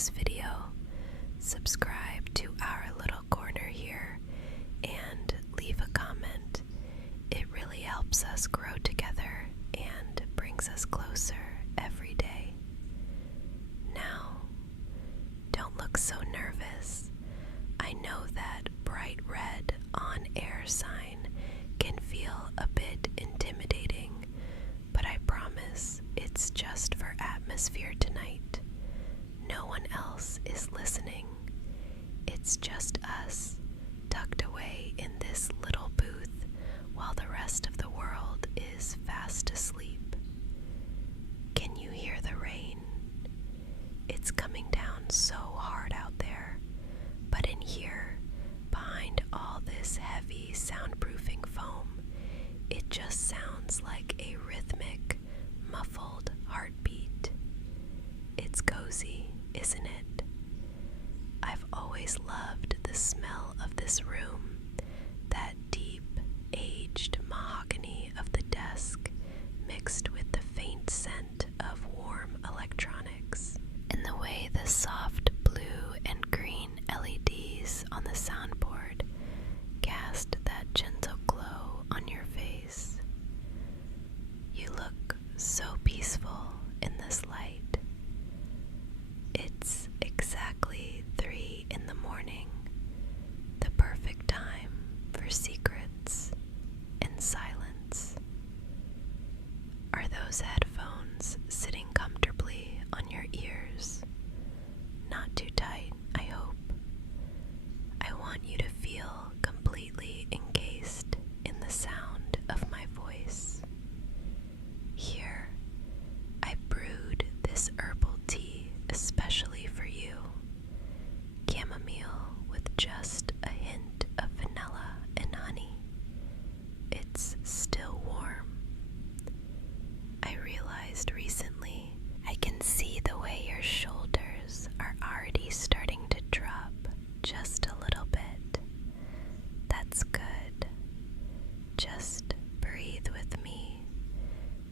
this video, subscribe to our little corner here, and leave a comment. It really helps us grow together and brings us closer every day. Now, don't look so nervous. I know that bright red on-air sign can feel a bit intimidating, but I promise it's just for atmosphere tonight. No one else is listening. It's just us, tucked away in this little booth while the rest of the world is fast asleep. Can you hear the rain? It's coming down so hard out there, but in here, behind all this heavy soundproofing foam, it just sounds like a rhythmic, muffled heartbeat. It's cozy, isn't it? I've always loved the smell of this room, that deep, aged mahogany of the desk mixed with the faint scent of warm electronics, and the way the soft blue and green LEDs on the soundboard cast that gentle glow on your face. You look so peaceful in this light. It's exactly 3 in the morning, the perfect time for secrets and silence. Are those headphones sitting comfortably on your ears? Not too tight, I hope. I want you to feel completely encased in the sound of my voice. Here, I brewed this herbal tea especially for you. Chamomile with just a hint of vanilla and honey. It's still warm. I realized recently I can see the way your shoulders are already starting to drop just a little bit. That's good. Just breathe with me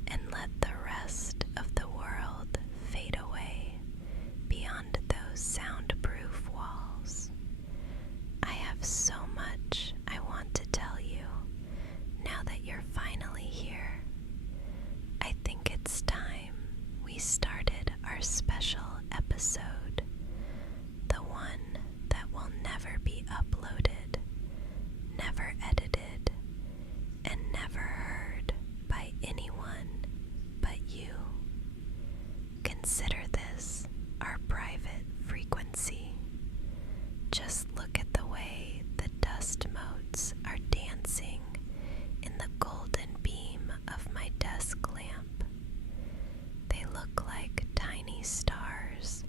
and let the rest of the world fade away beyond those soundproof walls. I have so much I want to tell you now that you're finally here. I think it's time we started our special episode, the one that will never be uploaded, never edited, and never heard by anyone but you. Consider this our private frequency. Just look at the way the dust motes are dancing in the golden beam of my desk lamp. They look like tiny stars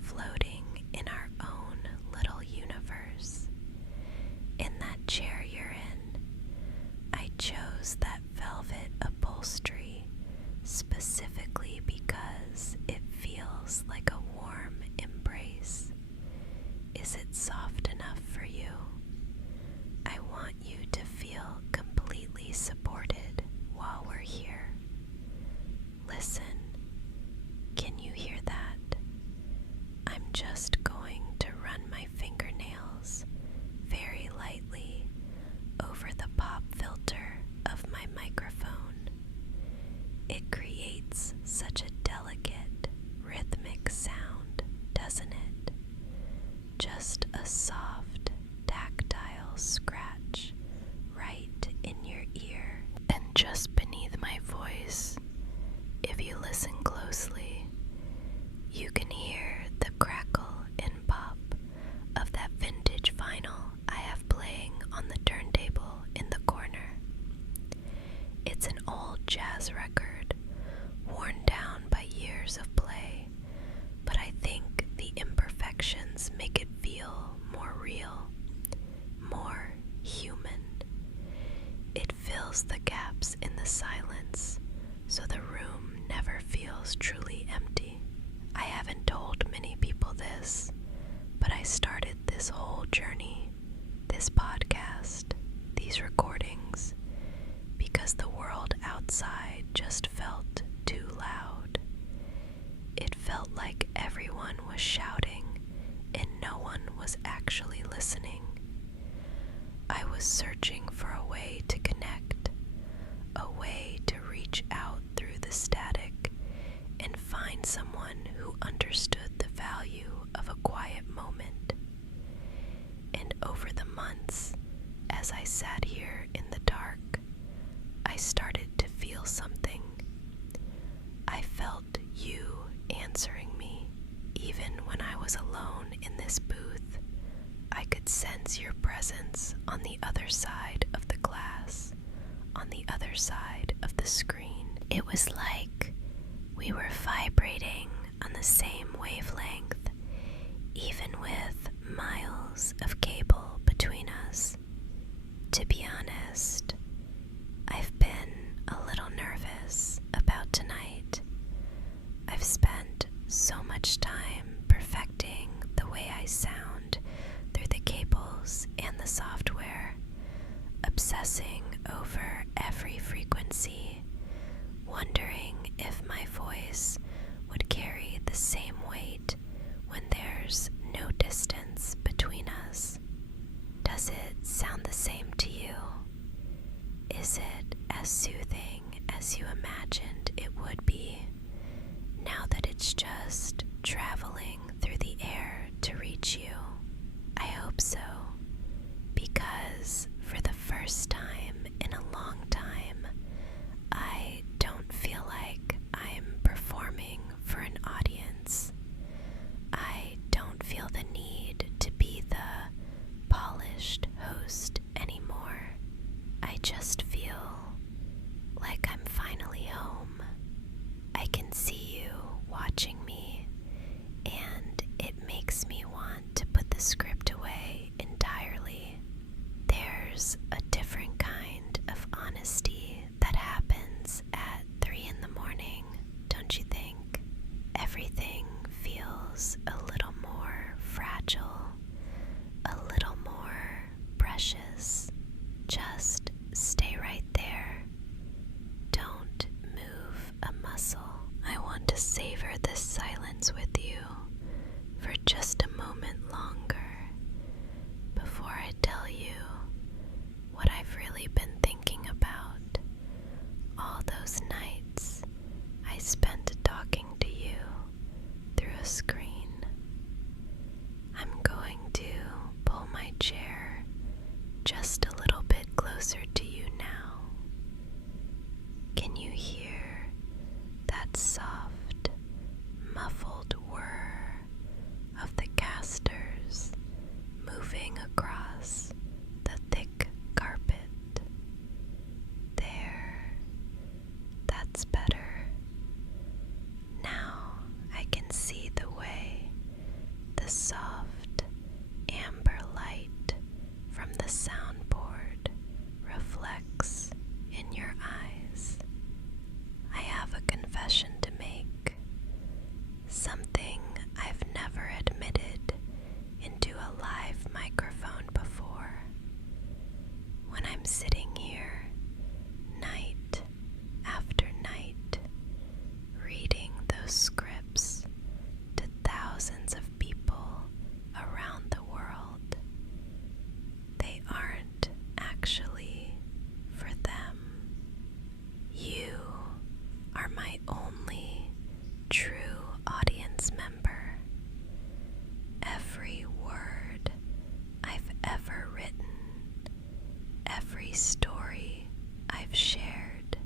floating in our own little universe. In that chair you're in, I chose that velvet upholstery specifically because it feels like a warm embrace. Is it soft enough for you? I want you to feel completely supported while we're here. Listen, can you hear that? I'm just going to run my fingernails very lightly over the pop filter of my microphone. It creates such a delicate, rhythmic sound, doesn't it? Just a soft, tactile scratch right in your ear. And just beneath my voice, if you listen closely, you can hear the crackle and pop of that vintage vinyl I have playing on the turntable in the corner. It's an old jazz record, worn down by years of play, but I think the imperfections make it feel more real, more human. It fills the gaps in the silence, so the room never feels truly empty. I haven't told many people this, but I started this whole journey, this podcast, these recordings, because the world outside just felt too loud. It felt like everyone was shouting was actually listening. I was searching for a way to connect, a way to reach out through the static and find someone who understood the value of a quiet moment. And over the months, as I sat here in the dark, I started to feel something. I felt you answering me. Even when I was alone in this booth, I could sense your presence on the other side of the glass, on the other side of the screen. It was like we were vibrating on the same wavelength, even with miles of cable between us. To be honest, I've been a little nervous about tonight. I've spent so much time perfecting the way I sound through the cables and the software, obsessing over every frequency, wondering if my voice would carry the same weight when there's no distance between us. Does it sound the same to you? Is it as soothing as you imagined it would be, now that it's just traveling through the air to reach you? I hope so, because for the first time in a long time, I don't feel like I'm performing for an audience. I don't feel the need to be the polished host anymore. I just feel like I'm finally home. I can see you watching me, and it makes me want to put the script away entirely. There's a different kind of honesty that happens at 3 in the morning, don't you think? Everything feels a little more fragile, a little more precious. Just stay right there. Don't move a muscle. I want to savor this silence with you for just a moment longer before I tell you what I've really been thinking about all those nights I spent talking to you through a screen. I'm going to pull my chair just a little bit closer to you now. Can you hear that soft, muffled whirr of the casters moving across the thick carpet? There, that's better. Now I can see the way the soft amber light from the soundboard reflects in your eyes. I have a confession to make, something I've never admitted into a live microphone before. When I'm sitting here night after night, reading those scripts to thousands of people around the world, they aren't actually for them. You are my only true audience member. Every word I've ever written, every story I've shared,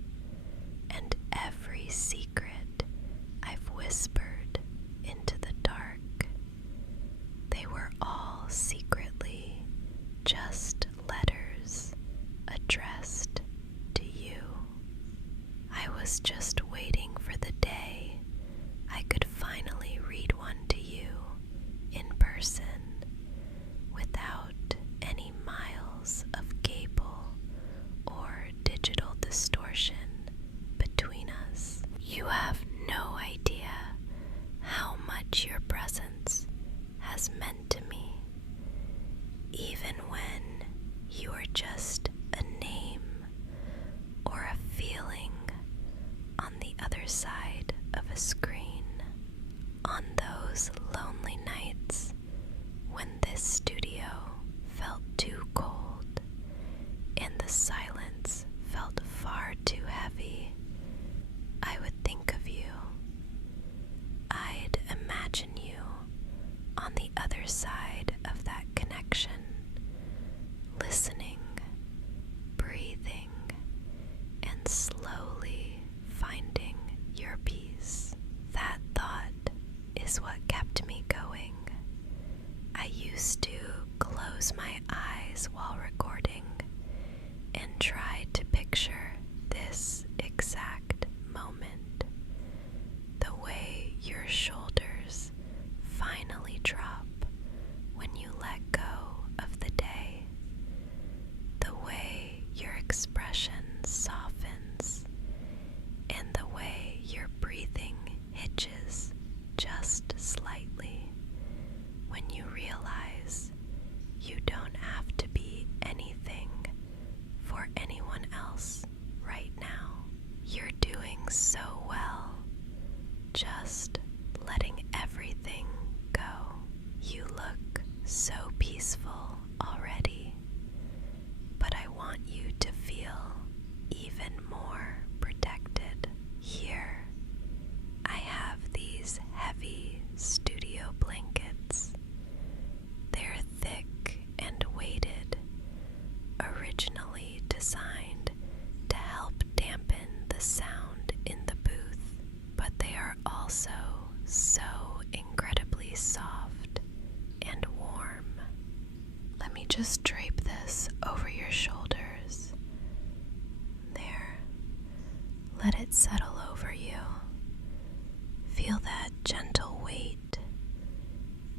and every secret I've whispered into the dark, they were all secretly just letters addressed to you. I was just waiting for the day I could finally read one to you in person without any miles of cable or digital distortion between us. You have no idea how much your presence has meant to me, even when you are just a name or a feeling on the other Let it settle over you. Feel that gentle weight.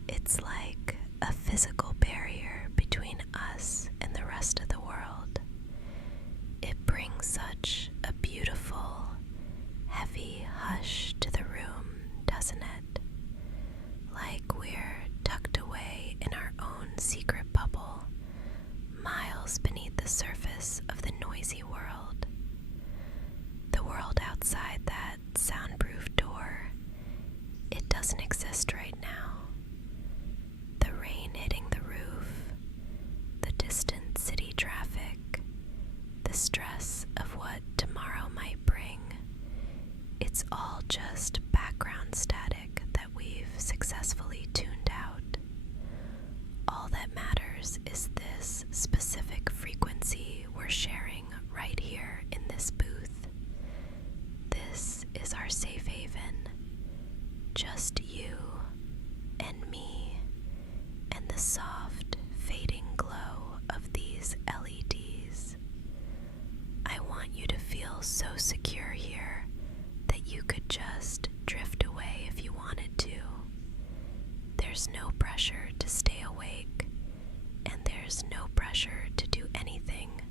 It's like a physical barrier between us and the rest of the world. It brings such a beautiful, heavy hush to the room, doesn't it? Like we're tucked away in our own secret bubble, miles beneath the surface of the noisy world. The world outside that soundproof door, it doesn't exist right now. The rain hitting the roof, the distant city traffic, the stress of what tomorrow might bring, it's all just background static that we've successfully tuned out. All that matters is this specific frequency we're sharing right here in this booth. This is our safe haven. Just you and me and the soft, fading glow of these LEDs. I want you to feel so secure here that you could just drift away if you wanted to. There's no pressure to stay awake, and there's no pressure to do anything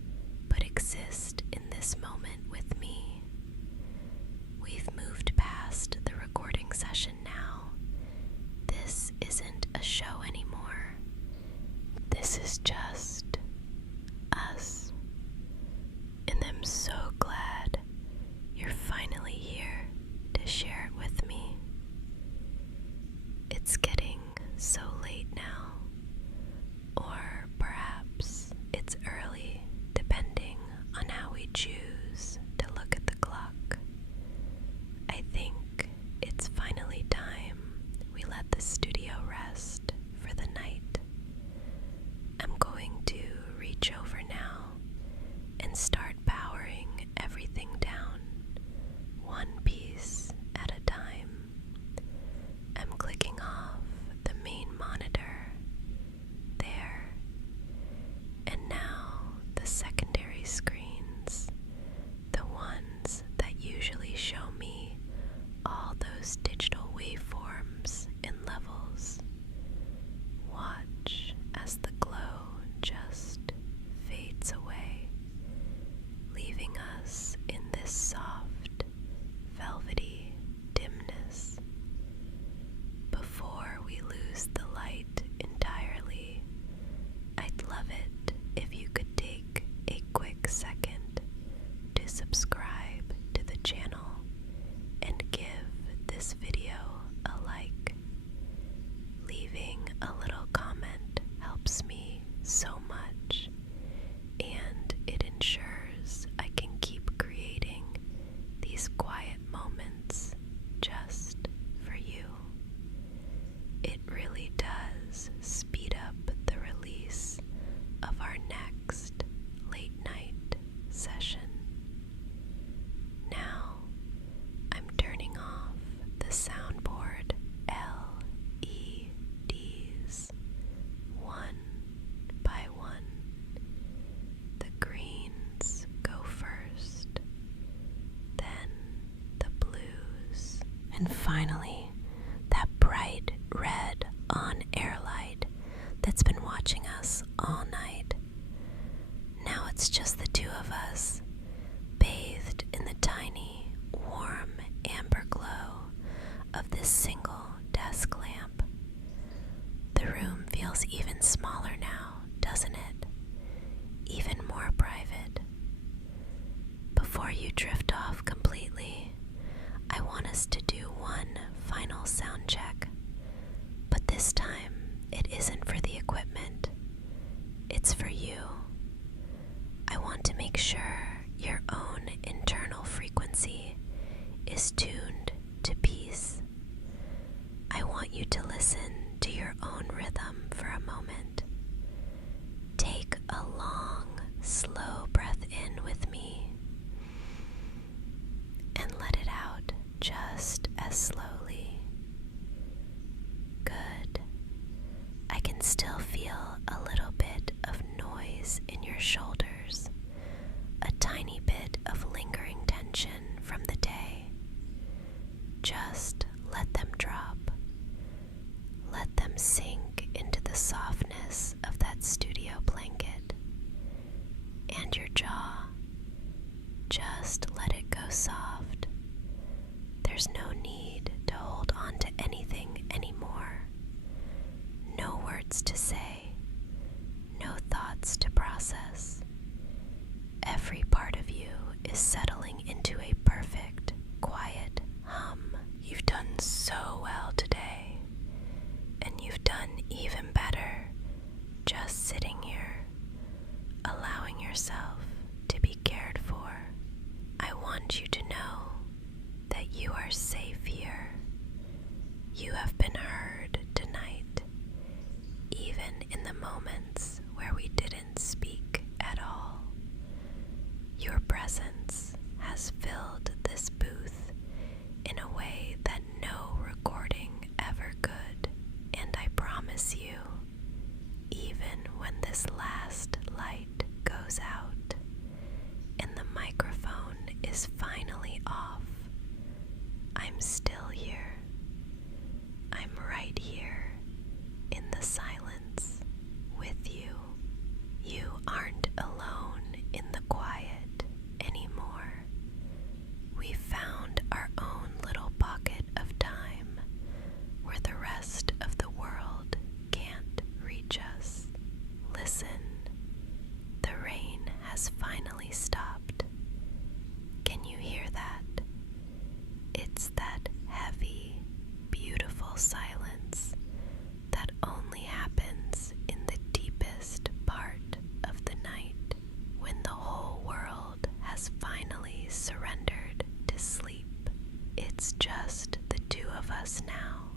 but exist in this moment with me. We've moved past the recording session now. This isn't a show anymore. This is just us. And I'm so glad you're finally here to share it with me. It's getting so late now, or perhaps it's early, depending on how we choose to look at the clock. I think it's finally time we let the studio rest for the night. I'm going to reach over now and start powering everything down, one piece at a time. I'm clicking off the main monitor there, and now the secondary screens, the ones that usually show me all those digital waveforms in levels. Watch as the glow just fades away, leaving us in this soft, velvety dimness. Before we lose the light entirely, I'd love it if you could take a quick second to subscribe to the channel and give this video a like. Leaving a little comment helps me so much, and it ensures I can keep creating these quiet moments just for you. It really does speed up the release of our next late night session. Now I'm turning off the soundboard LEDs one by one. The greens go first, then the blues, and finally that bright red on-air light that's been watching us all night. Now it's just the two of us, bathed in the tiny, warm amber glow of this single desk lamp. The room feels even smaller now, doesn't it? Even more private. Before you drift off completely, I want us to do one final sound check. But this time, it isn't for the equipment. It's for you. I want to make sure your own internal frequency is tuned to peace. I want you to listen to your own rhythm for a moment. Take a long, slow breath in with me, and let it out just as slowly. Good. I can still feel a little bit of noise in your shoulders, a tiny bit of lingering tension from the day. Just let them drop. Let them sink into the softness of that studio blanket. And your jaw, just let it go soft. There's no need to hold on to anything anymore. No words to say, no thoughts to process. Every part of you is settling into a perfect, quiet hum. You've done so well today, and you've done even better just sitting here, allowing yourself to be cared for. I want you to know that you are safe here. You have been heard tonight, even in the moments where we didn't speak at all. Your presence has filled this booth in a way that no recording ever could, and I promise you, even when this last light goes out and the microphone is finally off, I'm still here. I'm right here in the silence with you. You aren't alone in the quiet anymore. We found our own little pocket of time where the rest of the world can't reach us. Listen, the rain has finally stopped. Can you hear that? It's that heavy, beautiful silence that only happens in the deepest part of the night, when the whole world has finally surrendered to sleep. It's just the two of us now,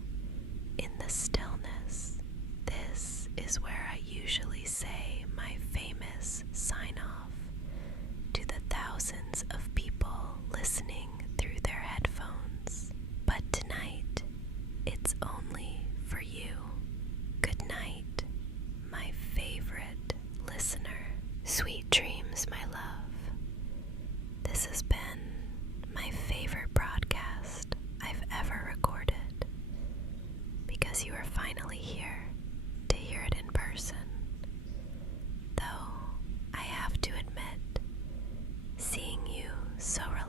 in the stillness. This is where I usually say my famous sign-off to the thousands of people listening through their headphones. But tonight, it's only for you. Good night, my favorite listener. Sweet dreams, my love. This has been my favorite broadcast I've ever recorded, because you are finally here to hear it in person. Though I have to admit, seeing you so relaxed